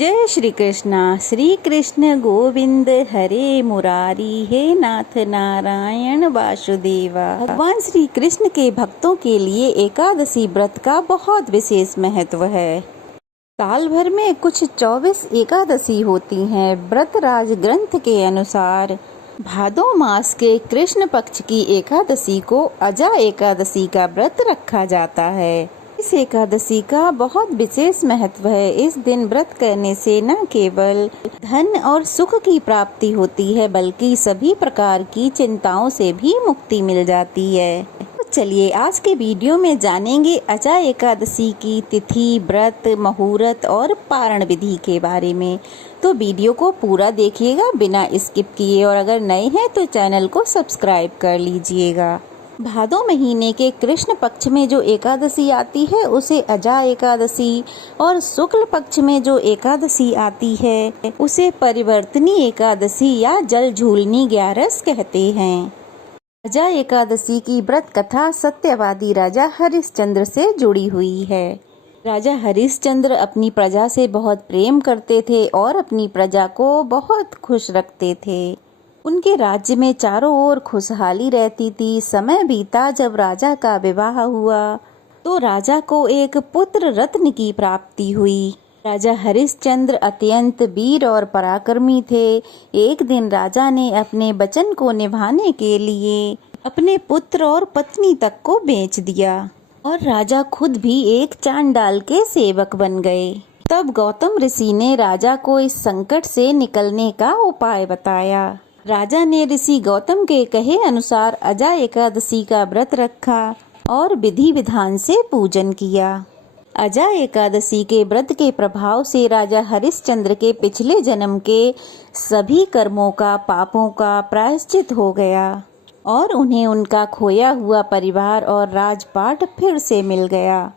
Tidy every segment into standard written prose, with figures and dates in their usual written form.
जय श्री कृष्णा। श्री कृष्ण गोविंद हरे मुरारी, हे नाथ नारायण वासुदेवा। भगवान श्री कृष्ण के भक्तों के लिए एकादशी व्रत का बहुत विशेष महत्व है। साल भर में कुछ 24 एकादशी होती हैं। व्रतराज ग्रंथ के अनुसार भादो मास के कृष्ण पक्ष की एकादशी को अजा एकादशी का व्रत रखा जाता है। इस एकादशी का बहुत विशेष महत्व है। इस दिन व्रत करने से न केवल धन और सुख की प्राप्ति होती है, बल्कि सभी प्रकार की चिंताओं से भी मुक्ति मिल जाती है। तो चलिए आज के वीडियो में जानेंगे अजा एकादशी की तिथि, व्रत, मुहूर्त और पारण विधि के बारे में। तो वीडियो को पूरा देखिएगा बिना स्किप किए, और अगर नए हैं तो चैनल को सब्सक्राइब कर लीजिएगा। भादो महीने के कृष्ण पक्ष में जो एकादशी आती है उसे अजा एकादशी, और शुक्ल पक्ष में जो एकादशी आती है उसे परिवर्तनी एकादशी या जल झूलनी ग्यारस कहते हैं। अजा एकादशी की व्रत कथा सत्यवादी राजा हरिश्चंद्र से जुड़ी हुई है। राजा हरिश्चंद्र अपनी प्रजा से बहुत प्रेम करते थे और अपनी प्रजा को बहुत खुश रखते थे। उनके राज्य में चारों ओर खुशहाली रहती थी। समय बीता, जब राजा का विवाह हुआ तो राजा को एक पुत्र रत्न की प्राप्ति हुई। राजा हरिश्चंद्र अत्यंत वीर और पराक्रमी थे। एक दिन राजा ने अपने वचन को निभाने के लिए अपने पुत्र और पत्नी तक को बेच दिया, और राजा खुद भी एक चांडाल के सेवक बन गए। तब गौतम ऋषि ने राजा को इस संकट से निकलने का उपाय बताया। राजा ने ऋषि गौतम के कहे अनुसार अजा एकादशी का व्रत रखा और विधि विधान से पूजन किया। अजा एकादशी के व्रत के प्रभाव से राजा हरिश्चंद्र के पिछले जन्म के सभी कर्मों का, पापों का प्रायश्चित हो गया, और उन्हें उनका खोया हुआ परिवार और राजपाट फिर से मिल गया।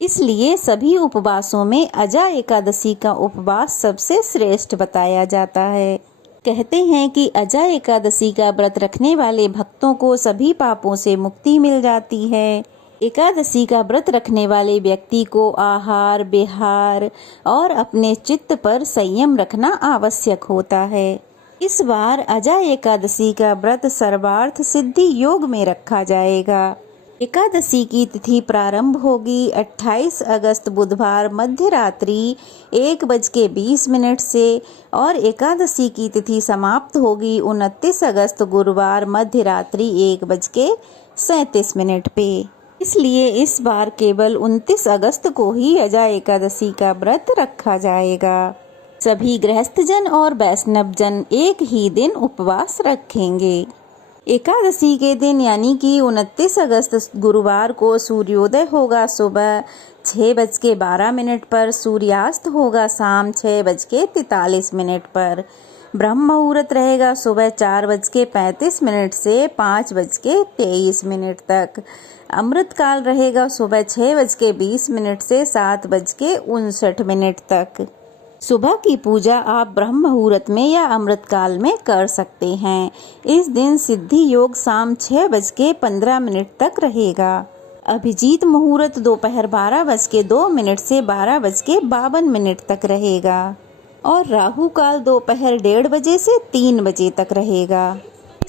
इसलिए सभी उपवासों में अजा एकादशी का उपवास सबसे श्रेष्ठ बताया जाता है। कहते हैं कि अजा एकादशी का व्रत रखने वाले भक्तों को सभी पापों से मुक्ति मिल जाती है। एकादशी का व्रत रखने वाले व्यक्ति को आहार, विहार और अपने चित्त पर संयम रखना आवश्यक होता है। इस बार अजा एकादशी का व्रत सर्वार्थ सिद्धि योग में रखा जाएगा। एकादशी की तिथि प्रारंभ होगी 28 अगस्त बुधवार मध्य रात्रि 1:20 से, और एकादशी की तिथि समाप्त होगी 29 अगस्त गुरुवार मध्य रात्रि 1:37 पे। इसलिए इस बार केवल 29 अगस्त को ही अजा एकादशी का व्रत रखा जाएगा। सभी गृहस्थजन और वैष्णव जन एक ही दिन उपवास रखेंगे। एकादशी के दिन यानी कि 29 अगस्त गुरुवार को सूर्योदय होगा सुबह 6:12 पर, सूर्यास्त होगा शाम 6:43 पर। ब्रह्म मुहूर्त रहेगा सुबह 4:35 से 5:23 तक। अमृत काल रहेगा सुबह 6:20 से 7:59 तक। सुबह की पूजा आप ब्रह्म मुहूर्त में या अमृत काल में कर सकते हैं। इस दिन सिद्धि योग शाम 6:15 तक रहेगा। अभिजीत मुहूर्त दोपहर 12:02 से 12:52 तक रहेगा, और राहु काल दोपहर 1:30 बजे से 3 बजे तक रहेगा।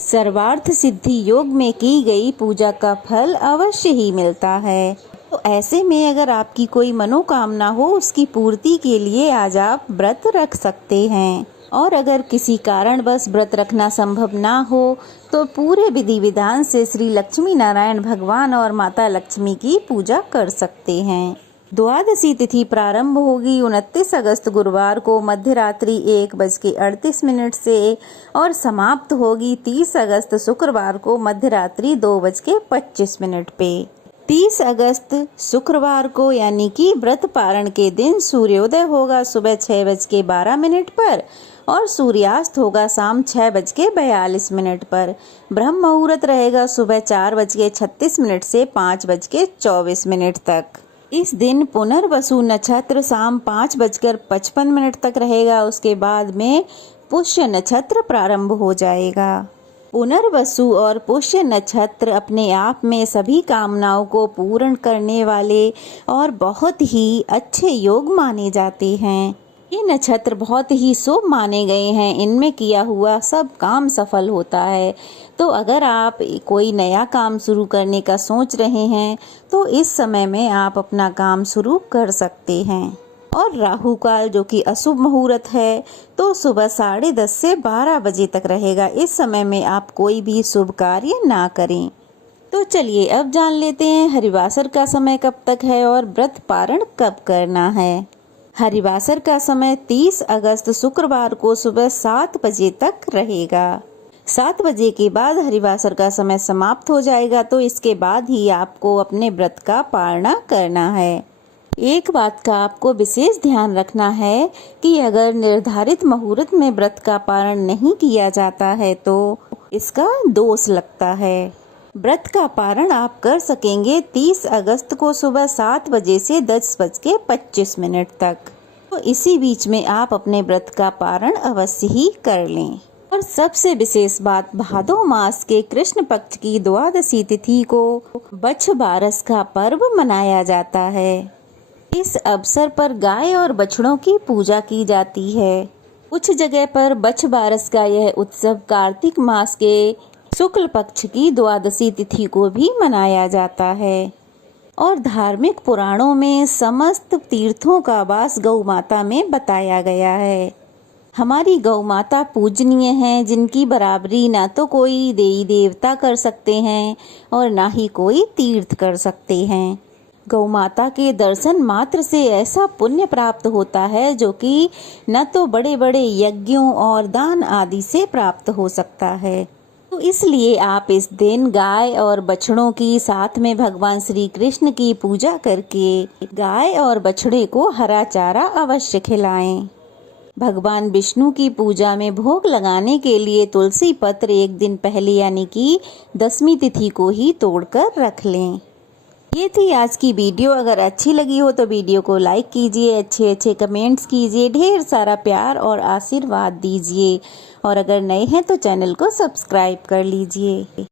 सर्वार्थ सिद्धि योग में की गई पूजा का फल अवश्य ही मिलता है। तो ऐसे में अगर आपकी कोई मनोकामना हो, उसकी पूर्ति के लिए आज आप व्रत रख सकते हैं। और अगर किसी कारणवश व्रत रखना संभव ना हो तो पूरे विधि विधान से श्री लक्ष्मी नारायण भगवान और माता लक्ष्मी की पूजा कर सकते हैं। द्वादशी तिथि प्रारंभ होगी 29 अगस्त गुरुवार को मध्य रात्रि 1:38 से, और समाप्त होगी 30 अगस्त शुक्रवार को मध्य रात्रि 2:25 पे। 30 अगस्त शुक्रवार को यानी कि व्रत पारण के दिन सूर्योदय होगा सुबह 6:12 पर, और सूर्यास्त होगा शाम 6:42 पर। ब्रह्म मुहूर्त रहेगा सुबह 4:36 से 5:24 तक। इस दिन पुनर्वसु नक्षत्र शाम 5:55 तक रहेगा। उसके बाद में पुष्य नक्षत्र प्रारंभ हो जाएगा। पुनर्वसु और पुष्य नक्षत्र अपने आप में सभी कामनाओं को पूर्ण करने वाले और बहुत ही अच्छे योग माने जाते हैं। ये नक्षत्र बहुत ही शुभ माने गए हैं। इनमें किया हुआ सब काम सफल होता है। तो अगर आप कोई नया काम शुरू करने का सोच रहे हैं तो इस समय में आप अपना काम शुरू कर सकते हैं। और राहु काल जो कि अशुभ मुहूर्त है तो सुबह 10:30 से 12 बजे तक रहेगा। इस समय में आप कोई भी शुभ कार्य ना करें। तो चलिए अब जान लेते हैं हरिवासर का समय कब तक है और व्रत पारण कब करना है। हरिवासर का समय 30 अगस्त शुक्रवार को सुबह 7 बजे तक रहेगा। 7 बजे के बाद हरिवासर का समय समाप्त हो जाएगा। तो इसके बाद ही आपको अपने व्रत का पालना करना है। एक बात का आपको विशेष ध्यान रखना है कि अगर निर्धारित मुहूर्त में व्रत का पालन नहीं किया जाता है तो इसका दोष लगता है। व्रत का पारण आप कर सकेंगे 30 अगस्त को सुबह 7 बजे से 10:25 तक। तो इसी बीच में आप अपने व्रत का पारण अवश्य ही कर लें। और सबसे विशेष बात, भादो मास के कृष्ण पक्ष की द्वादशी तिथि को बच्छ बारस का पर्व मनाया जाता है। इस अवसर पर गाय और बछड़ों की पूजा की जाती है। कुछ जगह पर बच्छ बारस का यह उत्सव कार्तिक मास के शुक्ल पक्ष की द्वादशी तिथि को भी मनाया जाता है। और धार्मिक पुराणों में समस्त तीर्थों का वास गौ माता में बताया गया है। हमारी गौ माता पूजनीय है, जिनकी बराबरी ना तो कोई देवी देवता कर सकते हैं और ना ही कोई तीर्थ कर सकते हैं। गौ माता के दर्शन मात्र से ऐसा पुण्य प्राप्त होता है जो कि न तो बड़े बड़े यज्ञों और दान आदि से प्राप्त हो सकता है। तो इसलिए आप इस दिन गाय और बछड़ों की साथ में भगवान श्री कृष्ण की पूजा करके गाय और बछड़े को हरा चारा अवश्य खिलाएं। भगवान विष्णु की पूजा में भोग लगाने के लिए तुलसी पत्र एक दिन पहले यानी कि 10वीं तिथि को ही तोड़कर रख लें। ये थी आज की वीडियो। अगर अच्छी लगी हो तो वीडियो को लाइक कीजिए, अच्छे कमेंट्स कीजिए, ढेर सारा प्यार और आशीर्वाद दीजिए। और अगर नए हैं तो चैनल को सब्सक्राइब कर लीजिए।